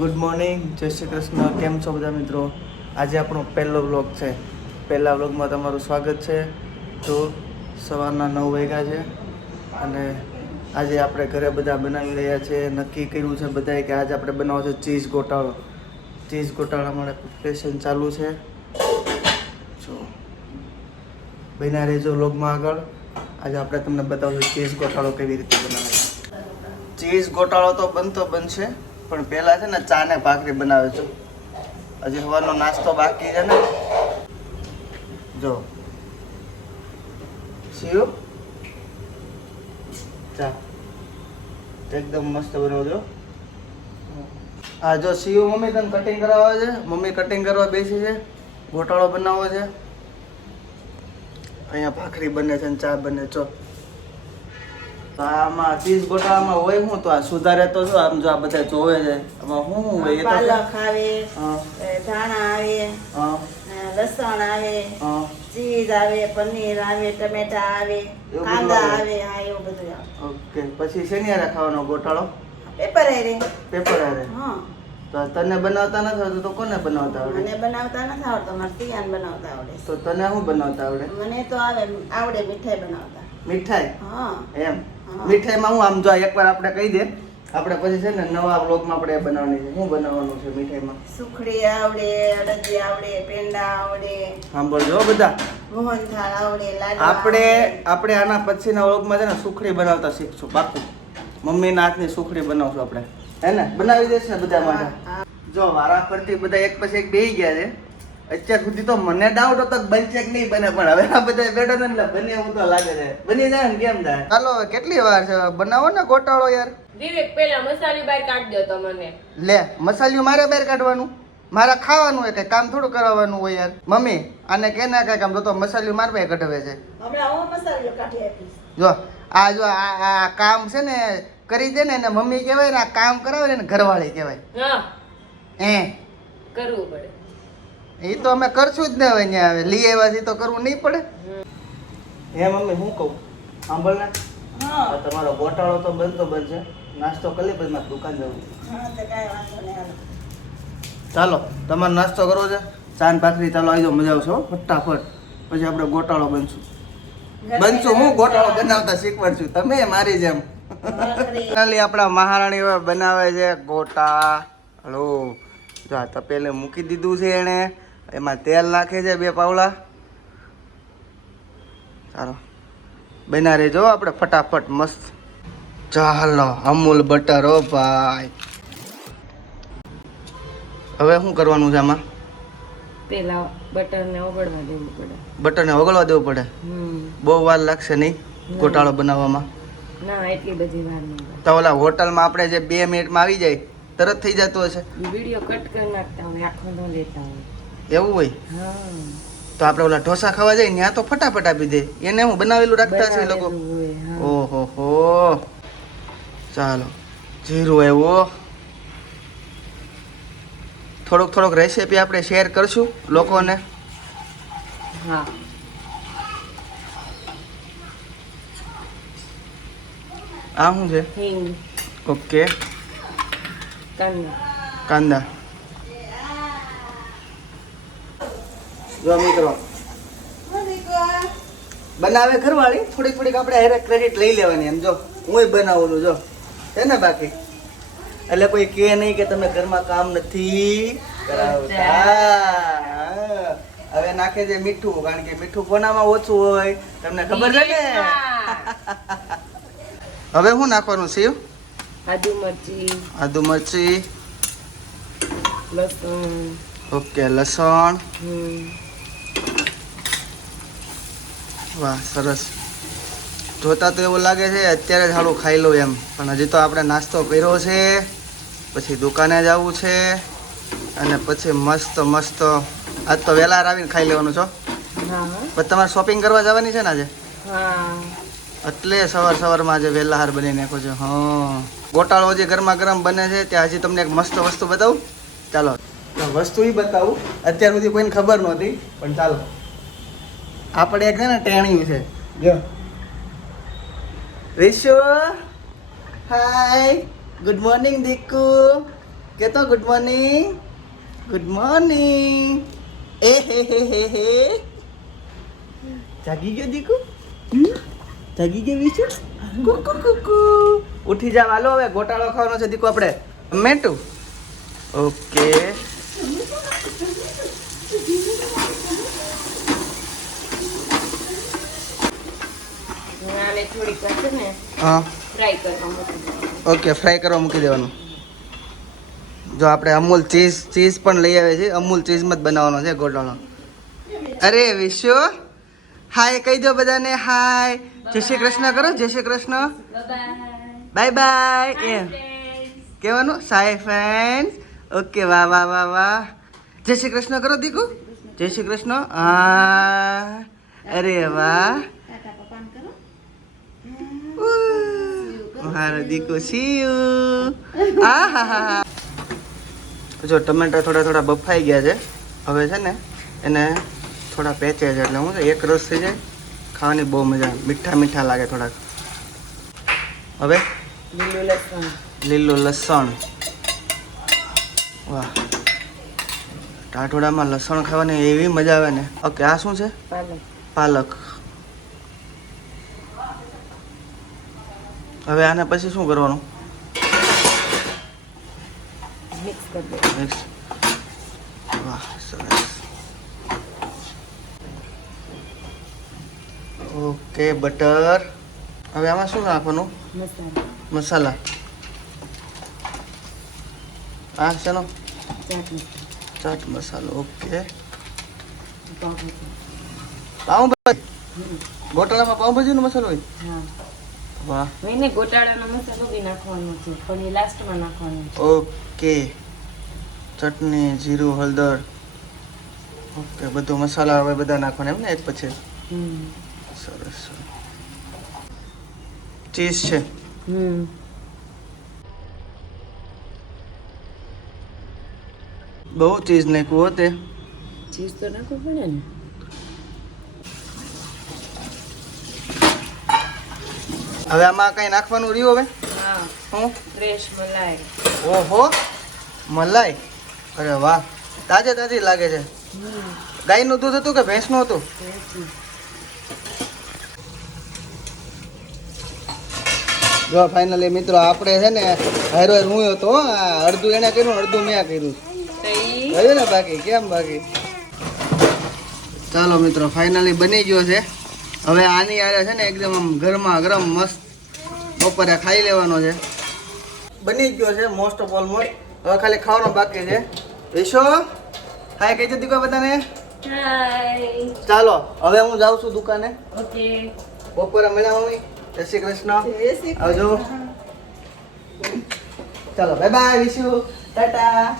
Good morning, જય શ્રી કૃષ્ણ. કેમ છો બધા મિત્રો? આજે આપણો પહેલો વ્લોગ છે. પહેલા વ્લોગમાં તમારું સ્વાગત છે. તો સવારના 9 વાગ્યા છે અને આજે આપણે ઘરે બધા બનાવી રહ્યા છે. નક્કી કર્યું છે બધાએ કે આજે આપણે બનાવવો છે ચીઝ ગોટાળો. ચીઝ ગોટાળા માટે પ્રિપરેશન ચાલુ છે. જો બન્યા રહેજો વ્લોગમાં આગળ. આજે આપણે તમને બતાવશું ચીઝ ગોટાળો કેવી રીતે બનાવે. ચીઝ ગોટાળો તો બનતો બનશે, પણ પહેલા છે ને ચા ને ભાખરી બનાવે છે. હજી સવારનો નાસ્તો બાકી છે ને. જો સીઓ ચા એકદમ મસ્ત બનાવજો. હા જો સીઓ મમ્મી તને કટિંગ કરાવવા છે. મમ્મી કટિંગ કરવા બેસી છે. ગોટાળો બનાવવો છે. અહીંયા ભાખરી બને છે ને ચા બને. ચો આમાં ચીઝ ગોટાળામાં હોય હું તો આ સુધારે તો જો આમ જો આ બધા જોવે છે આમાં શું હોય? એ તો પાલક આવે, ધાણા આવે, હા લસણ આવે, હા ચીઝ આવે, પનીર આવે, ટમેટા આવે, બધું કાંદા આવે. આવે. હા, એવું બધું આવે. ઓકે. પછી શેની હારે ખાવાનો ગોટાળો? પેપર હારે. પેપર હારે. હા. તો તને બનાવતા નથી આવડતું તો કોને બનાવતા આવડે? મને બનાવતા નથી આવડતું, મારે તિયાન બનાવતા આવડે. તો તને શું બનાવતા આવડે? મને તો આવડે મીઠાઈ બનાવતા. મીઠાઈ? હા. એમ હા. મીઠાઈમાં હું આમ જો એકવાર આપણે કહી દે, આપણે પછી છે ને નવા બ્લોગમાં આપણે એ બનાવવાની છે. શું બનાવવાનું છે મીઠાઈમાં? સુખડી આવડે, અડદી આવડે, પેંડા આવડે, સાંભળજો બધા. મોહનથાળ આવડે, લાડુ આપણે આવડે. આપણે આના પછીના વ્લોગમાં છે ને સુખડી બનાવતા શીખશું. પાકું મમ્મીના હાથની સુખડી બનાવશું આપણે. હે ને? બનાવી દેશે ને બધા માટે. હા. જો વારા ફરતી બધા એક પછી એક બેસી ગયા છે. અત્યાર સુધી તો મને ડાઉટ હતો કે બનશે કે નહીં બને, પણ હવે આ બધા બેઠો છે ને બને એવું તો લાગે છે. બની જાય ને કેમ થાય? ચાલો હવે કેટલી વાર છે? બનાવો ને ગોટાળો યાર. વિવેક પેલા મસાલી બહાર કાઢ દો તમને. લે મસાલિયું મારે બહાર કાઢવાનું? મારે ખાવાનું હોય કે કામ થોડું કરાવવાનું હોય યાર? મમ્મી આને કે ના કાંઈ કામ તો મસાલિયું મારે બહાર કઢાવે છે. હમણાં હું મસાલો કાઢી આપીશ. જો આ કામ છે ને કરી દે ને એને મમ્મી કહેવાય ને, આ કામ કરાવે ને ઘરવાળી કહેવાય. હા કરવું પડે. એ તો અમે કરશું જ ને. હવે ત્યાં આવે લઈ આવ્યા છે તો કરવું નહીં પડે? હે મમ્મી હું કહું સાંભળ ને. હા. આ તમારો ગોટાળો તો બનતો બનશે. નાસ્તો કરી પછી મારે દુકાન જવું છે. હા, તો કાંઈ વાંધો નહીં, હાલો. ચાલો તમારે નાસ્તો કરવો છે? ચાન ભાખરી ચાલો આવી જાઓ, મજા આવશે હો ફટાફટ. પછી આપણે ગોટાળો બનશું હું ગોટાળો બનાવતા શીખવાડશું તમે મારી જેમ. ફાઇનલી આપણા મહારાણી હવે બનાવે છે ગોટાળો. જો આ તપેલે મૂકી દીધું છે એણે. એમાં તેલ નાખે છે 2 પાવડા. ચાલો બના રહેજો આપણે ફટાફટ મસ્ત. ચાલો અમૂલ બટર હો ભાઈ. હવે શું કરવાનું છે આમાં? પેલા બટર ને ઓગળવા દેવું પડે. બટરને ઓગળવા દેવું પડે. બહુ વાર લાગશે નહીં ગોટાળો બનાવવામાં? ના એટલી બધી વાર નહીં. તો ઓલા હોટલમાં આપણે જે 2 મિનિટમાં આવી જાય તરત થઈ જતું હશે? વિડીયો કટ કરી નાખતા હોય, આખો ન લેતા હોય. એવું હોય હા તો આપણે ઓલા ઢોસા ખાવા જઈએ ત્યાં તો ફટાફટ આપી દે. એને હું બનાવેલું રાખતા છે એ લોકો. બનાવેલું હોય, હા. ઓહો હો. ચાલો જીરું આવ્યો. થોડોક રેસીપી આપણે શેર કરશું લોકોને. હા આ શું છે? હિંગ, ઓકે. કાંદા. જો મિત્રો બનાવે ઘરવાળી. થોડીક આપણે હેરે ક્રેડિટ લઈ લેવાની. એમ જો હું બનાવું જો છે ને બાકી. એટલે કોઈ કહે નહીં કે તમે ઘરમાં કામ નથી કરાવતા. હવે નાખે છે મીઠું, કારણ કે મીઠું કોનામાં ઓછું હોય તમને ખબર છે ને. હવે શું નાખવાનું છે? આદુ મરચી, લસણ. ઓકે લસણ. વાહ સરસ. જોતા તો એવું લાગે છે અત્યારે જ સારું ખાઈ લઉં એમ, પણ હજી તો આપણે નાસ્તો કર્યો છે, પછી દુકાને જવું છે અને પછી મસ્ત આજ તો વહેલા આવીને ખાઈ લેવાનું છો. પછી તમારે શોપિંગ કરવા જવાની છે ને આજે? એટલે સવારમાં આજે વહેલા હાર બની નાખો છો. હા ગોટાળો જે ગરમા ગરમ બને છે ત્યાં હજી તમને એક મસ્ત વસ્તુ બતાવું. ચાલો વસ્તુ એ બતાવું. અત્યાર સુધી કોઈને ખબર નહોતી, પણ ચાલો આપણે એક છે ને ટેણિયું છે. જો રિશુ, હાય, ગુડ મોર્નિંગ દીકુ. કે તો ગુડ મોર્નિંગ. Good morning. એ હે જાગી ગયો દીકુ? જાગી ગયો વિશુ? કુકુ કુકુ. ઉઠી જા વાલો, હવે ગોટાળો ખાવાનો છે દીકુ આપણે. મેટુ. ઓકે. આને થોડીક વાર છે ને હા ફ્રાય કરવા મૂકી દેવાનું. ઓકે, ફ્રાય કરવા મૂકી દેવાનું. જો આપણે અમૂલ ચીઝ પણ લઈ આવે છે. અમૂલ ચીઝમાં જ બનાવવાનો છે ગોટાળો. અરે વિશુ, હાય કહી દો બધાને. હાય, જય શ્રી કૃષ્ણ કરો. જય શ્રી કૃષ્ણ. Bye bye. એમ કહેવાનું. સાય ફ્રેન્ડ્સ. ઓકે, વાહ વાહ વાહ વાહ. જય શ્રી કૃષ્ણ કરો દીકુ. જય શ્રી કૃષ્ણ. હા, અરે વાહ. મારો દીકુ સીયુ. આ હા હા. જો ટમેટા થોડા બફાઈ ગયા છે. હવે છે ને એને થોડા પેચે છે એટલે હું એક રસ થઈ જાય, ખાવાની બહુ મજા. મીઠા લાગે થોડાક. હવે લીલું લસણ. વાહ, ટાઢોડામાં લસણ ખાવાની એવી મજા આવે ને. ઓકે, આ શું છે? પાલક. હવે આને પછી શું કરવાનું? મિક્સ કરી દો. મિક્સ. વાહ, સરસ. Okay, butter. હવે આમાં શું નાખવાનું? મસાલા. આ શેનો? ચાટ મસાલો. ઓકે. પાઉંભાજી. ગોટાળામાં પાઉંભાજીનો મસાલો હોય? હા, વાહ. એને ગોટાળાનો મસાલો બી નાખવાનો છે, પણ એ લાસ્ટમાં નાખવાનો છે. ઓકે. ચટણી, જીરું, હળદર. ઓકે, બધું મસાલા હવે બધા નાખવાના એમ ને એક પછી? સરસ. ચીઝ છે. બહુ ચીઝ નાખ્યું હોતે. ચીઝ તો નાખવું પડે ને. હવે આમાં કઈ નાખવાનું રહ્યું હવે? હા, હું ફ્રેશ મલાઈ. ઓહો, મલાઈ. અરે વાહ, તાજી લાગે છે. ગાયનું દૂધ હતું કે ભેંસનું હતું? જો ફાઇનલી મિત્રો આપણે છે ને હારો હું હતો. અડધું એને કર્યું, અડધું મેં કર્યું. કહ્યું ને બાકી કેમ બાકી. ચાલો મિત્રો, ફાઇનલી બની ગયો છે. હવે આની યારે છે ને એકદમ આમ ગરમા ગરમ મસ્ત બપોરે ખાઈ લેવાનો છે. બની ગયો છે મોસ્ટ ઓફ ઓલમોસ્ટ. હવે ખાલી ખાવાનો બાકી છે. વિશો, હાય કહી દીધું બધાને. હાય. ચાલો હવે હું જાઉં છું દુકાને. ઓકે. બપોરે મળ્યા મમ્મી. જય શ્રી કૃષ્ણ. આવજો. ચાલો bye bye Vishu. Tata.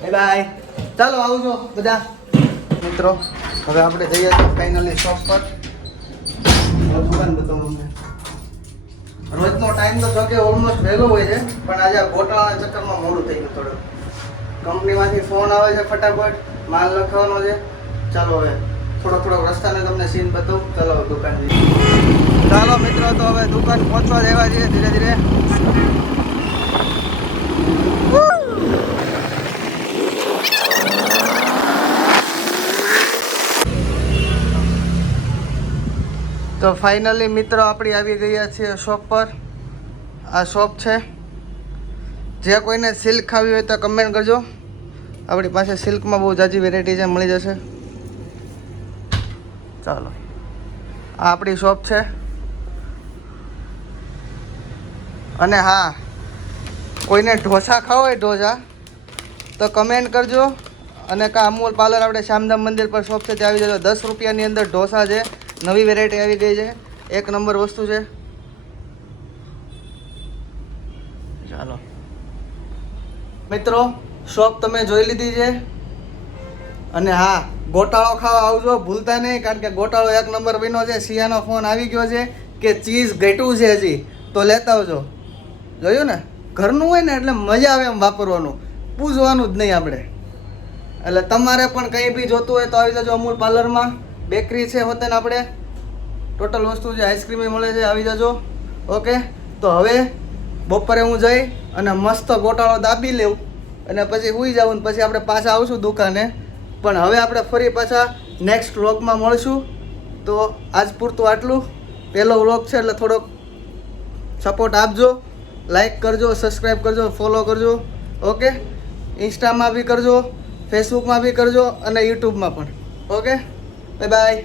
Bye bye. ચાલો આવજો બધા મિત્રો. હવે આપણે જઈએ છીએ ફાઇનલી શોપ પર. દુકાન બતાવો અમને. રોજનો ટાઈમ તો જોકે ઓલમોસ્ટ વહેલો હોય છે, પણ આજે આ ગોટાળાના ચક્કરમાં મોડું થઈ ગયું થોડું. કંપનીમાંથી ફોન આવે છે, ફટાફટ માલ લખવાનો છે. ચાલો હવે થોડોક રસ્તાને તમને સીન બતાવું. ચાલો દુકાન જઈએ. ચાલો મિત્રો, તો હવે દુકાન પહોંચવા જેવા છીએ ધીરે ધીરે. તો ફાઇનલી મિત્રો આપણી આવી ગયા છીએ શોપ પર. આ શોપ છે. જે કોઈને સિલ્ક ખાવી હોય તો કમેન્ટ કરજો. આપણી પાસે સિલ્કમાં બહુ જાજી વેરાયટી છે, મળી જશે. ચાલો, આ આપણી શોપ છે. અને હા, કોઈને ઢોસા ખાવા હોય ઢોસા તો કમેન્ટ કરજો. અને કા અમૂલ પાર્લર આપણે શ્યામધામ મંદિર પર શોપ છે, ત્યાં આવી જજો. 10 રૂપિયાની અંદર ઢોસા છે. નવી વેરાયટી આવી ગઈ છે. એક નંબર વસ્તુ છે. ચાલો મિત્રો, શોપ તમે જોઈ લીધી છે. અને હા, ગોટાળો ખાવા આવજો ભૂલતા નહીં, કારણ કે ગોટાળો એક નંબર બન્યો છે. સિયાનો ફોન આવી ગયો છે કે ચીઝ ઘટ્યું છે હજી, તો લેતા આવજો. જોયું ને, ઘરનું હોય ને એટલે મજા આવે એમ વાપરવાનું, પૂછવાનું જ નહીં આપણે. એટલે તમારે પણ કંઈ બી જોતું હોય તો આવી જજો અમૂલ પાર્લરમાં. બેકરી છે હોતે ને આપણે, ટોટલ વસ્તુ છે. આઈસ્ક્રીમ મળે છે, આવી જજો. ઓકે, તો હવે બપોરે હું જઈ અને મસ્ત ગોટાળો દાબી લેવું. અને પછી સૂઈ જવું ને પછી આપણે પાછા આવશું દુકાને. પણ હવે આપણે ફરી પાછા નેક્સ્ટ વ્લોગમાં મળશું. તો આજ પૂરતું આટલું. પહેલો વ્લોગ છે એટલે થોડોક સપોર્ટ આપજો, લાઈક કરજો, સબસ્ક્રાઈબ કરજો, ફોલો કરજો. ઓકે, ઇન્સ્ટામાં બી કરજો, ફેસબુકમાં બી કરજો અને યુટ્યુબમાં પણ. Okay, bye bye.